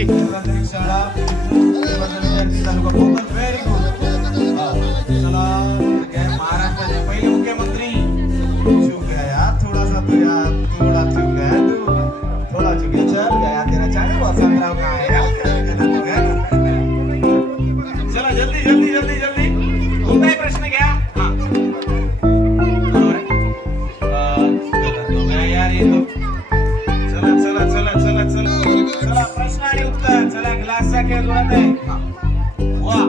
Ready. शाळा तालुका Konkan. Very good. चला महाराष्ट्राचे पहिले मुख्यमंत्री चूक गया थोड़ा सा तो यार थोड़ा चूक गया तू थोड़ा चूक गया चल गया तेरा चाहे वो संग्राम का है यार चला जल्दी जल्दी जल्दी जल्दी कोणताही प्रश्न घ्या. हाँ बरोबर है यार ये तो चला चला चला चला चला चला प्रश्न आणि उत्तर. चला ग्लासचा खेळ जोरात आहे. हाँ वाह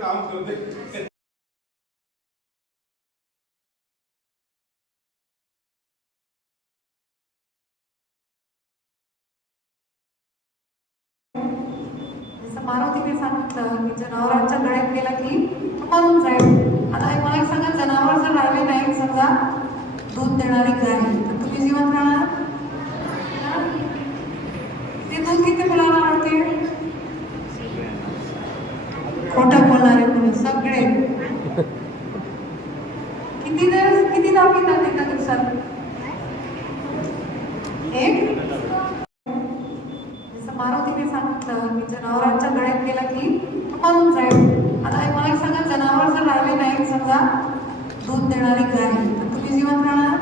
काम करते. मारुतीने सांगितलं की जनावरांच्या गळ्यात गेला की मरून जाईल. आता मला एक सांगा, जनावर जर राहिले नाही, समजा दूध देणारी गाय, तर तुम्ही जिवंत राहणार? ते दूध किती मुलांना आवडते? खोटं बोलणारे कोणी सगळे. किती नाव पितात एका दिवसात? एक. मारुतीने सांगितलं की जनावरांच्या गळ्यात गेला की मरून जाईल. आता मला एक सांगा, जनावर जर राहिले नाही, समजा दूध देणारी गाय, तर तुम्ही जिवंत राहणार?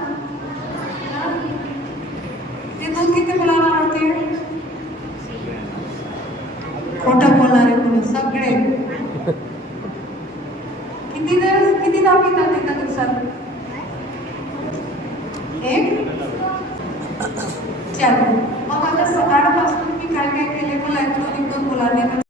ते दूध किती मुलांना आवडते? खोटं बोलणारे कोणी सगळे. किती नाव पितात एका दिवसात? एक. चलो मग आता सकाळपासून मी काय काय केले मला एक दोन मुलांनी